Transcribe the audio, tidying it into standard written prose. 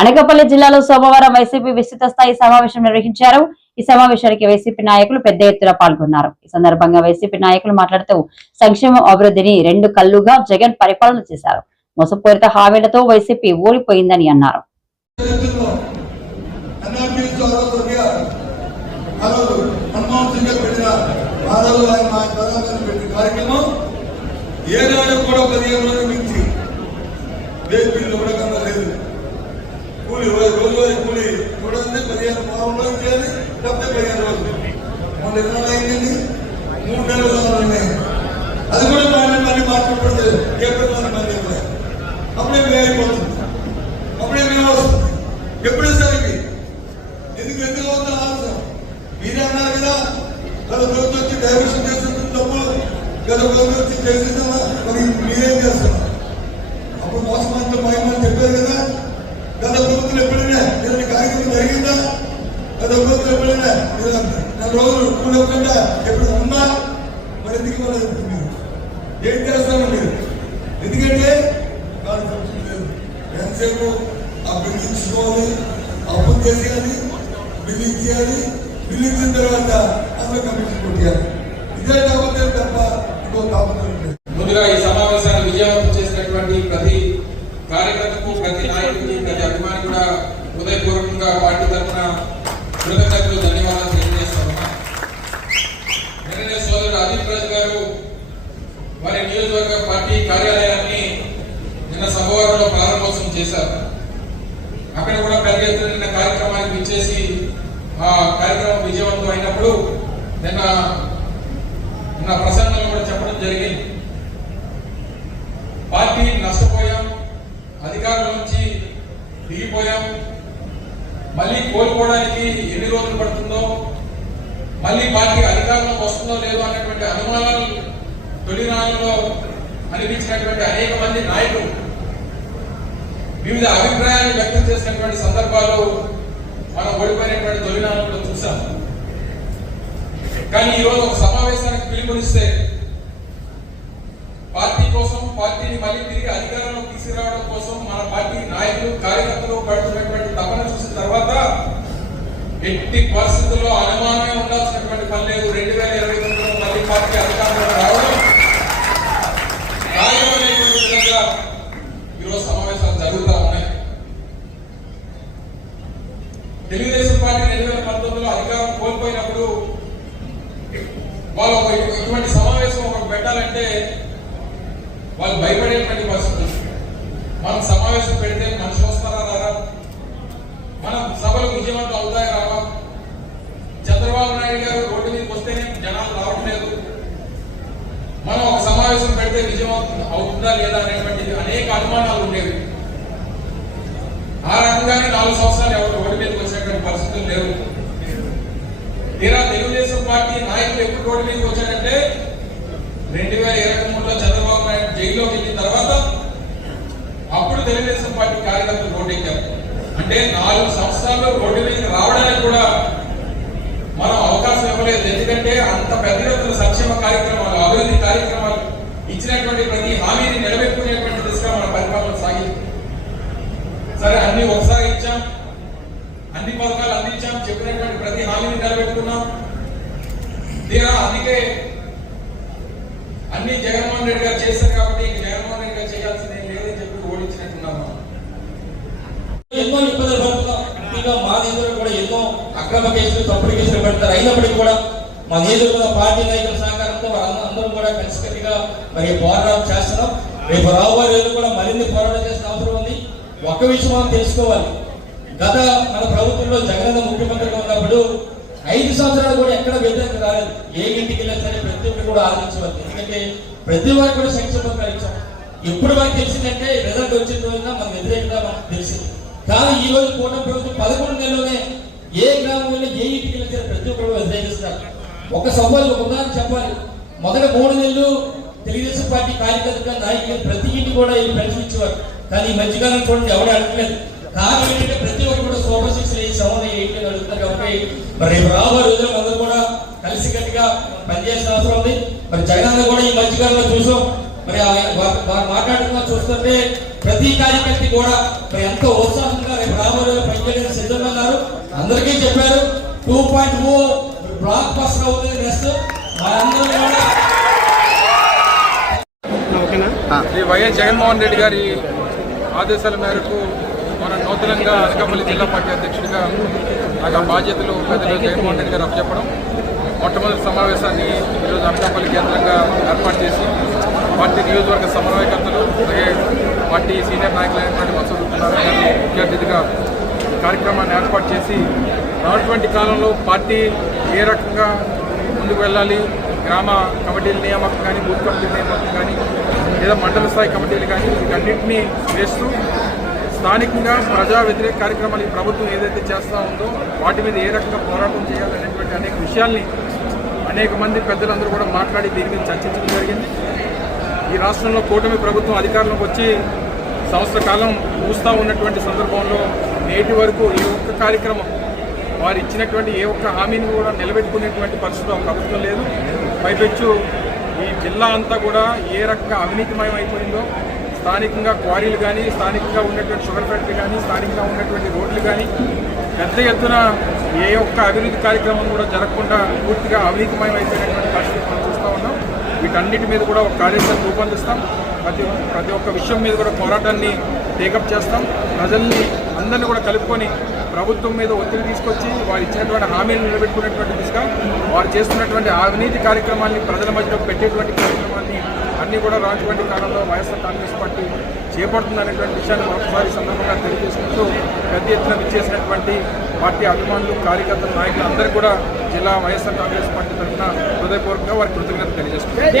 అనకాపల్లి జిల్లాలో సోమవారం వైసీపీ విస్తృత స్థాయి సమావేశం నిర్వహించారు. ఈ సమావేశానికి వైసీపీ నాయకులు పెద్ద ఎత్తున పాల్గొన్నారు. ఈ సందర్భంగా వైసీపీ నాయకులు మాట్లాడుతూ సంక్షేమం అభివృద్ధిని రెండు కళ్లుగా జగన్ పరిపాలన చేశారు. మోసపూరిత హామీలతో వైసీపీ ఓడిపోయిందని అన్నారు. కూలి రోజువారీ కూలి చూడండి 15 రోజులు చేయాలి, డెబ్బై 15 రోజులు మొన్న 20 అయిందండి, 3 నెలలు ఉన్నాయి. అది కూడా మళ్ళీ మాట్లాడబడితే ఏప్రిల్ మంది అప్పుడే మేము అయిపోతుంది, అప్పుడే మేము వస్తుంది. ఎప్పుడే సరికి ఎందుకు అవుతుంది ఆలోచన మీరే అన్నారు కదా. గత ప్రభుత్వం వచ్చి డైవర్షన్ చేస్తుంది తప్పు, గత ప్రభుత్వం వచ్చి చేసేసామా, మరి మీరేం చేస్తున్నారు? అప్పుడు మోసమంతా మహిమని చెప్పారు కదా. గత ప్రభుత్వం ఎప్పుడైనా ఇలాంటి కార్యక్రమం జరిగిందా? గత ప్రభుత్వం ఎప్పుడైనా 4 రోజులు కూడకుండా ఎప్పుడు ఉన్నా? మరి ఎందుకు మీరు ఏం చేస్తాను మీరు? ఎందుకంటే కాన్సెప్ట్ లేదు. ఎంతసేపు ఆ బిల్లించుకోవాలి, అప్పు చేసేయాలి, బిల్లింగ్ చేయాలి, బిల్లించిన తర్వాత అందులో కమిషన్ కొట్టేయాలి. ఇదే కాకపోతే తప్ప ఇంకో కాకపోతే ముందుగా ఈ సమావేశాన్ని విజయవంతం చేసినటువంటి ప్రతి కార్యకర్తకు, ప్రతి నాయకుడికి, ప్రతి అభిమాని కూడా హృదయపూర్వకంగా పార్టీ తరఫున కృతజ్ఞతలు, ధన్యవాదాలు తెలియజేస్తున్నా. నిన్ననే సోదరుడు అదీప్ రాజు గారు వారి నియోజకవర్గ పార్టీ కార్యాలయాన్ని నిన్న సోమవారంలో ప్రారంభోత్సవం చేశారు. అక్కడ కూడా పెద్ద ఎత్తున నిన్న కార్యక్రమానికి విచ్చేసి ఆ కార్యక్రమం విజయవంతం అయినప్పుడు నిన్న ప్రసంగంలో కూడా చెప్పడం జరిగింది. పార్టీ నష్టపోయాం, అధికారుల నుంచి దిగిపోయాం, మళ్ళీ కోలుకోవడానికి ఎన్ని రోజులు పడుతుందో, మళ్ళీ పార్టీ అధికారంలోకి వస్తుందో లేదో అనేటువంటి అనుమానాలు తొలినాళ్ళలో అనిపించినటువంటి అనేక మంది నాయకులు వివిధ అభిప్రాయాన్ని వ్యక్తం చేసినటువంటి సందర్భాలు మనం ఓడిపోయినటువంటి తొలినాళ్ళలో చూసాం. కానీ ఈరోజు ఒక సమావేశానికి పిలుపునిస్తే పార్టీ కోసం, పార్టీని మళ్ళీ తిరిగి అధికారంలో తీసుకురావడం కోసం మన పార్టీ నాయకులు, కార్యకర్తలు పడుతున్నటువంటి తపన చూసిన తర్వాత ఎట్టి పరిస్థితుల్లో అనుమానమే ఉండాల్సినటువంటి పని లేదు. 2029లో మళ్ళీ పార్టీ అధికారంలో రావడం ఖాయమనేటువంటి విధంగా ఈరోజు సమావేశాలు జరుగుతూ ఉన్నాయి. తెలుగుదేశం పార్టీ 2019లో అధికారం కోల్పోయినప్పుడు వాళ్ళు ఇటువంటి సమావేశం ఒకటి పెట్టాలంటే వాళ్ళు భయపడేటువంటి పరిస్థితులు. మనం సమావేశం పెడితే మనిషి వస్తారా రారా, మన సభలు విజయవంతం అవుతాయి రావా, చంద్రబాబు నాయుడు గారు రోడ్డు మీదకి వస్తేనే జనాలు రావట్లేదు, మనం ఒక సమావేశం పెడితే విజయవంతం అవుతుందా లేదా అనేటువంటి అనేక అనుమానాలు ఉండేవి. ఆ రకంగానే 4 సంవత్సరాలు ఎవరు రోడ్డు మీదకి వచ్చేటువంటి పరిస్థితులు లేవు. తీరా తెలుగుదేశం పార్టీ నాయకులు ఎప్పుడు రోడ్డు మీదకి వచ్చాడంటే 2023లో చంద్రబాబు నాయుడు జైల్లోకి వెళ్ళిన తర్వాత అప్పుడు తెలుగుదేశం పార్టీ కార్యకర్తలు రోడ్డు ఎక్కారు. అంటే 4 సంవత్సరాల్లో రోడ్డు మీదకి రావడానికి కూడా మనం అవకాశం ఇవ్వలేదు. ఎందుకంటే అంత పెద్ద ఎత్తున సంక్షేమ కార్యక్రమాలు, అభివృద్ధి కార్యక్రమాలు ఇచ్చినటువంటి ప్రతి హామీని నిలబెట్టుకునేటువంటి దిశగా మన పరిపాలన సాగింది. సరే, అన్ని ఒకసారి ఇచ్చాం, అన్ని పథకాలు అందించాం, చెప్పినటువంటి ప్రతి హామీని నిలబెట్టుకున్నాం. తీరా అందుకే అన్ని జగన్మోహన్ రెడ్డి గారు చేశారు కాబట్టి జగన్మోహన్ రెడ్డి గారు చేయాల్సింది లేదని చెప్పి ఓడించినట్టున్నాము. ఎన్నో ఇబ్బందులు పడుతున్నాం. ఇంకా మా నిధులు కూడా ఎన్నో అక్రమ కేసులు, తప్పుడు కేసులు పెడతారు. అయినప్పటికీ కూడా మా నిధులు పార్టీ నాయకుల సహకారంతో అందరూ కూడా కలిసికట్టుగా మరి పోరాటం చేస్తున్నాం. రేపు రాబోయే రోజులు కూడా మరిన్ని పోరాటం చేసిన అవసరం ఉంది. ఒక్క విషయం మనం తెలుసుకోవాలి. గత మన ప్రభుత్వంలో జగన్ ముఖ్యమంత్రిగా ఉన్నప్పుడు 5 సంవత్సరాలు కూడా ఎక్కడ వ్యతిరేకత రాలేదు. ఏ ఇంటికి వెళ్ళినా సరే ప్రతి ఒక్కరు కూడా ఆలోచించవచ్చు. ఎందుకంటే ప్రతి వారికి కూడా సంక్షేమ పథకాలు ఇచ్చాం. ఎప్పుడు మనకు తెలిసిందంటే రిజల్ట్ వచ్చిన రోజున మన వ్యతిరేకత మనకు తెలిసింది. కానీ ఈ రోజు కూటమి ప్రభుత్వం 11 నెలల్లోనే ఏ గ్రామంలో ఏ ఇంటికి వెళ్ళినా సరే ప్రతి ఒక్కరు వ్యతిరేకిస్తారు. ఒక సవాలు, ఒక ఉదాహరణ చెప్పాలి. మొదటి 3 నెలలు తెలుగుదేశం పార్టీ కార్యకర్తగా నాయకులు ప్రతి ఇంటికి కూడా పెన్షన్ ఇచ్చేవారు. కానీ ఈ మధ్యకాలం చూడండి ఎవరు అడగలేదు. కారణం ఏంటంటే ప్రతి ఒక్కరు కూడా సూపర్ 6 సమయం ఏంటి అడుగుతారు. కాబట్టి మరి రేపు రాబోయే రోజుల్లో అందరూ కూడా కలిసి గట్టిగా పనిచేసిన అవసరం ఉంది. మరి జగన్ కూడా ఈ మధ్యకాలంలో చూసాం. మరి వారు మాట్లాడుతున్నా చూస్తుంటే ప్రతి కార్యకర్త కూడా మరి ఎంతో ఉత్సాహంగా రేపు రాబోయే అందరికీ చెప్పారు 2.0 బ్లాక్ బస్టర్ అవుతుంది నెక్స్ట్ మనందరం కూడా శ్రీ వైఎస్ జగన్మోహన్ రెడ్డి గారి ఆదేశాల మేరకు మన నూతనంగా అనకాపల్లి జిల్లా పార్టీ అధ్యక్షుడిగా నాకు ఆ బాధ్యతలు పెద్దలు జగన్మోహన్ రెడ్డి గారు అప్పచెప్పడం మొట్టమొదటి సమావేశాన్ని ఈరోజు అనకాపల్లి కేంద్రంగా ఏర్పాటు చేసి పార్టీ నియోజకవర్గ సమన్వయకర్తలు అలాగే పార్టీ సీనియర్ నాయకులైనటువంటి వసతున్నారు ముఖ్య అతిథిగా కార్యక్రమాన్ని ఏర్పాటు చేసి రానటువంటి కాలంలో పార్టీ ఏ రకంగా ముందుకు వెళ్ళాలి, గ్రామ కమిటీల నియామకం కానీ బూత్ కమిటీ నియామకం కానీ లేదా మండల స్థాయి కమిటీలు కానీ వీటన్నింటినీ వేస్తూ స్థానికంగా ప్రజా వ్యతిరేక కార్యక్రమాలు ఈ ప్రభుత్వం ఏదైతే చేస్తూ ఉందో వాటి మీద ఏ రకంగా పోరాటం చేయాలనేటువంటి అనేక విషయాల్ని అనేక మంది పెద్దలందరూ కూడా మాట్లాడి దీని మీద చర్చించడం జరిగింది. ఈ రాష్ట్రంలో కూటమి ప్రభుత్వం అధికారంలోకి వచ్చి సంవత్సర కాలం చూస్తూ ఉన్నటువంటి సందర్భంలో నేటి వరకు ఏ ఒక్క కార్యక్రమం వారు ఇచ్చినటువంటి ఏ ఒక్క హామీని కూడా నిలబెట్టుకునేటువంటి పరిస్థితి ప్రభుత్వం లేదు. పైపెచ్చు ఈ జిల్లా అంతా కూడా ఏ రకంగా అవినీతిమయం అయిపోయిందో, స్థానికంగా క్వారీలు కానీ, స్థానికంగా ఉన్నటువంటి షుగర్ ఫ్యాక్టరీ కానీ, స్థానికంగా ఉన్నటువంటి రోడ్లు కానీ పెద్ద ఎత్తున ఏ ఒక్క అభివృద్ధి కార్యక్రమం కూడా జరగకుండా పూర్తిగా అవినీతిమయం అయిపోయినటువంటి పరిస్థితి మనం చూస్తూ ఉన్నాం. వీటన్నిటి మీద కూడా ఒక కార్యాచరణ రూపొందిస్తాం. ప్రతి ఒక్క విషయం మీద కూడా పోరాటాన్ని టేకప్ చేస్తాం. ప్రజల్ని అందరినీ కూడా కలుపుకొని ప్రభుత్వం మీద ఒత్తిడి తీసుకొచ్చి వారు ఇచ్చినటువంటి హామీలు నిలబెట్టుకునేటువంటి దిశగా వారు చేస్తున్నటువంటి అవినీతి కార్యక్రమాన్ని ప్రజల మధ్యలో పెట్టేటువంటి కార్యక్రమాన్ని అన్నీ కూడా రానటువంటి కాలంలో వైఎస్ఆర్ కాంగ్రెస్ పార్టీ చేపడుతుందనేటువంటి విషయాన్ని మరొకసారి సందర్భంగా తెలియజేసుకుంటూ పెద్ద ఎత్తున విచ్చేసినటువంటి పార్టీ అభిమానులు, కార్యకర్తలు, నాయకులు అందరూ కూడా జిల్లా వైఎస్ఆర్ కాంగ్రెస్ పార్టీ తరఫున హృదయపూర్వకంగా వారి కృతజ్ఞతలు తెలియజేస్తున్నారు.